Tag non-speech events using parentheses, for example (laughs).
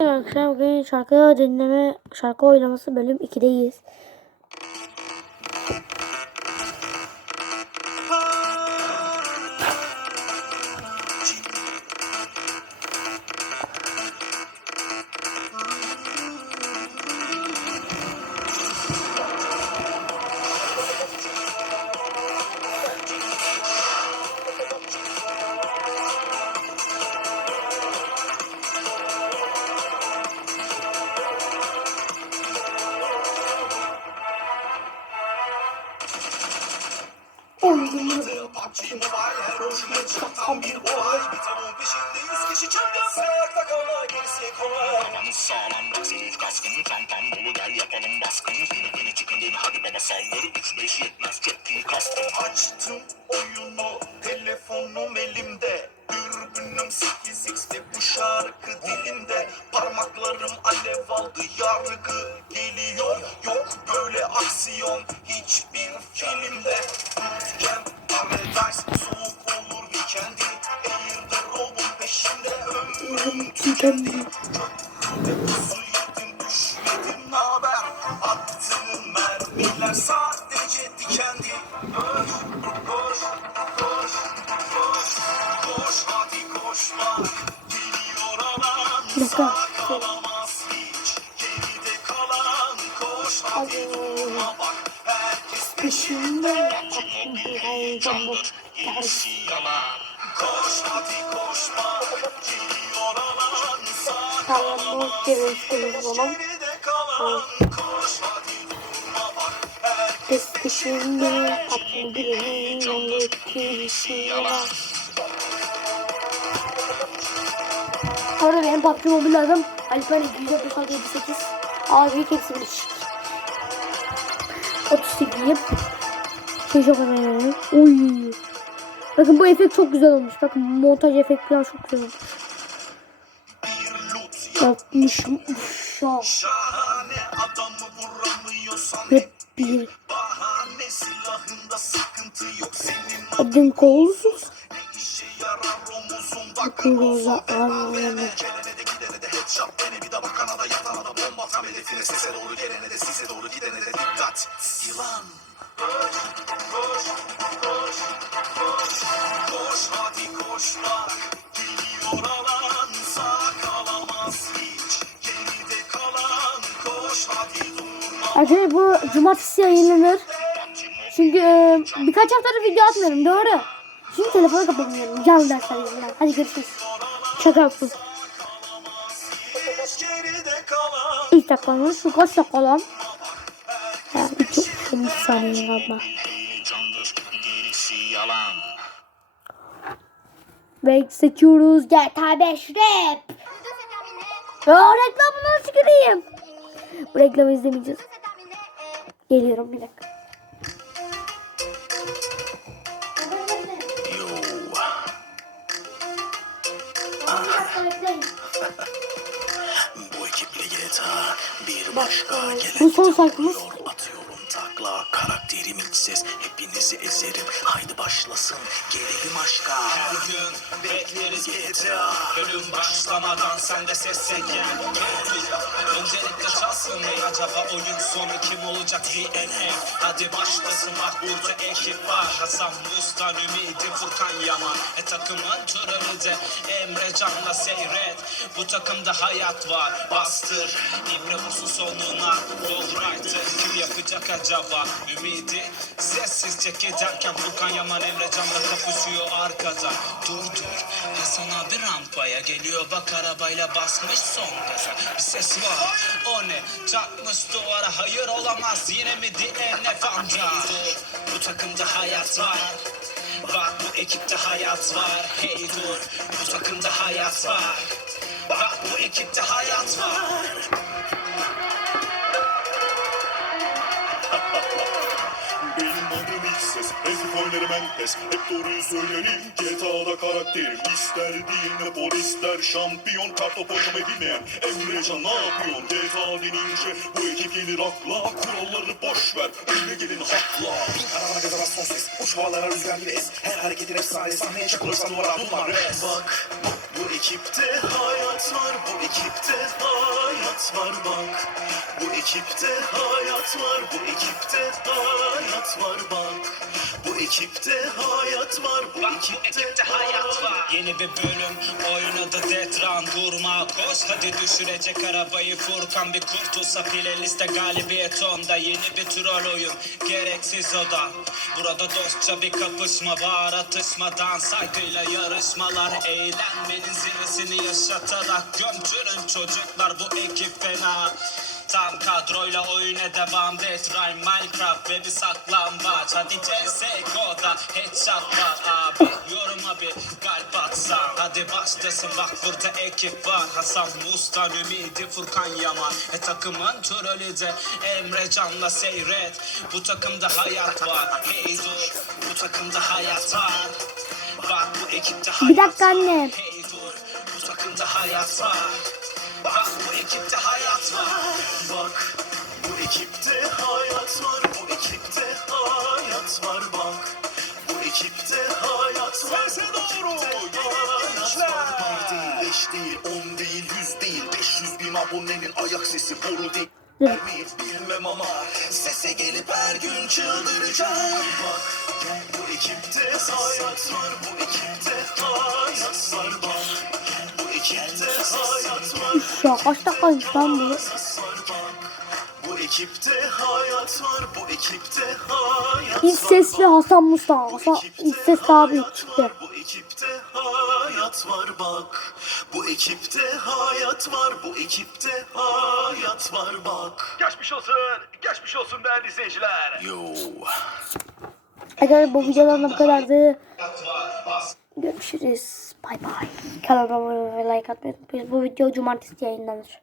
Arkadaşlar bugün şarkı dinleme, şarkı oylaması bölüm 2'deyiz. Oyuna çoktan bir olay. Bir tavuğun peşinde yüz kişi çılgın Sen ayakta kala gerisi kolay. Arabanız sağlam baksınız kaskın Çantam dolu gel yapalım baskın. Günü günü çıkın dön hadi baba salları 3-5 yetmez çok iyi kastım. Açtım oyunu telefonum elimde. Dürbünüm 8x ve bu şarkı dilimde. Parmaklarım alev aldı yargı geliyor. Yok böyle aksiyon hiçbir filmde. Bootcamp paradise peşinde ömrüm tükendi Bir dakika. sağ kalamaz hiç Geride kalan koş hadi durma bak Herkes peşinde Gerisi yalan Tamam bu durma bak Herkes Eskişehir'de tatlı birinin yolu kirisi yalan. Sonra benim PUBG Mobile adım Alper 27678 Abi hepsi birleşik 38'yim Şey çok önemli Uy Bakın bu efekt çok güzel olmuş. Bakın montaj efekti falan çok güzel olmuş. Yapmışım. Vuramıyorsan Hep bir Adın kolsuz. işe yarar omuzunda Akıllıza karoza ağlamı Arkadaşlar bu cumartesi yayınlanır. Çünkü e, birkaç haftadır video atmıyorum doğru. Şimdi telefonu kapatıyorum. Canlı dersler yüzünden. Hadi görüşürüz. Şaka kalan İlk dakikamız şu kaç dakika lan? Ya son bir saniye galiba. Ve seçiyoruz GTA 5 rap. Ya reklamını nasıl gireyim? Bu reklamı izlemeyeceğiz. Geliyorum bir dakika. (laughs) Bu ekiple GTA bir başka Bu son şarkımız. Atıyorum takla karakterim hiç ses Hepinizi ezerim. Haydi başlasın gelelim aşka. Her gün bekleriz GTA Bölüm başlamadan sen de sesle gel. Öncelikle çalsın ve acaba oyun sonu kim olacak? DNF Hadi başlasın bak burada ekip var. Hasan Mustan Ümidi Furkan Yaman. E takımın turunu de Emre Can'la seyret. Bu takımda hayat var. Bastır. İbre vursun sonuna. Roll right'ı kim yapacak acaba? Ümidi sessizce giderken Furkan Yaman Emre Can'la kapışıyor arkada Dur dur. Hasan abi rampaya geliyor. Bak arabayla basmış son gaza Bir ses var. O ne? Çarpmış duvara. Hayır olamaz. Yine mi DNF amca? Dur bu takımda hayat var. Bak bu ekipte hayat var. Hey dur. Bu takımda hayat var. Bak bu ekipte hayat var Hiç ses, hep oynarım enfes Hep doğruyu söylerim, GTA'da karakterim. İster değil ne polisler, şampiyon. Kartop oynamayı bilmeyen Emrecan ne yapıyorsun? GTA denince bu ekip gelir akla. Kuralları boş ver, önüne gelin hakla. Arabana gaza bas son ses. Uç havalara rüzgar gibi es. Her hareketin efsane Sahneye çakılırsan duvara Bunlar res. Bak Bu ekipte hayat var, bu ekipte hayat var bak. Bu ekipte hayat var, bu ekipte hayat var bak. Bu ekipte hayat var, bu ekipte, hayat var. Yeni bir bölüm oynadı Detran durma. Koş hadi düşürecek arabayı. Furkan bir kurtulsa playliste galibiyet onda. Yeni bir troll oyun gereksiz o da. Burada dostça bir kapışma var atışmadan saygıyla yarışmalar. Eğlenmenin zirvesini yaşatarak gömçürün çocuklar bu ekip fena Tam kadroyla oyuna devam Death Rhyme, Minecraft ve bir saklambaç. Hadi CSGO'da headshot var abi. Yoruma bir kalp atsan Hadi başlasın bak burada ekip var. Hasan Mustan, Ümidi, Furkan Yaman. E takımın trolü de Emre Can'la seyret. Bu takımda hayat var. Hey dur bu takımda hayat var. Bak bu ekipte hayat Bir dakika anne. Hey dur bu takımda hayat var. Bak bu ekipte hayat Bak bu ekipte hayat var. Bu ekipte hayat var bak. Bu ekipte hayat var. Sese doğru. değil, beş değil, on değil, yüz değil. 500 bin abonenin ayak sesi boru değil. Bilmem ama Sese gelip her gün çıldıracağım Bak bu ekipte hayat var Bu ekipte hayat var bak ekipte hayat var Şu an kaç dakikaymış lan bu? bu ekipte hayat var, bu ekipte hayat İlk var. sesli Hasan Mustafa. Hasan, ilk ses daha büyük çıktı. Bu ekipte hayat var bak. Bu ekipte hayat var, bu ekipte hayat var bak. Geçmiş olsun, geçmiş olsun değerli izleyiciler. Yo. Arkadaşlar bu videodan da bu kadardı. Görüşürüz. Bay bay. Kanalıma abone olmayı ve like atmayı unutmayın. Bu video cumartesi yayınlanır.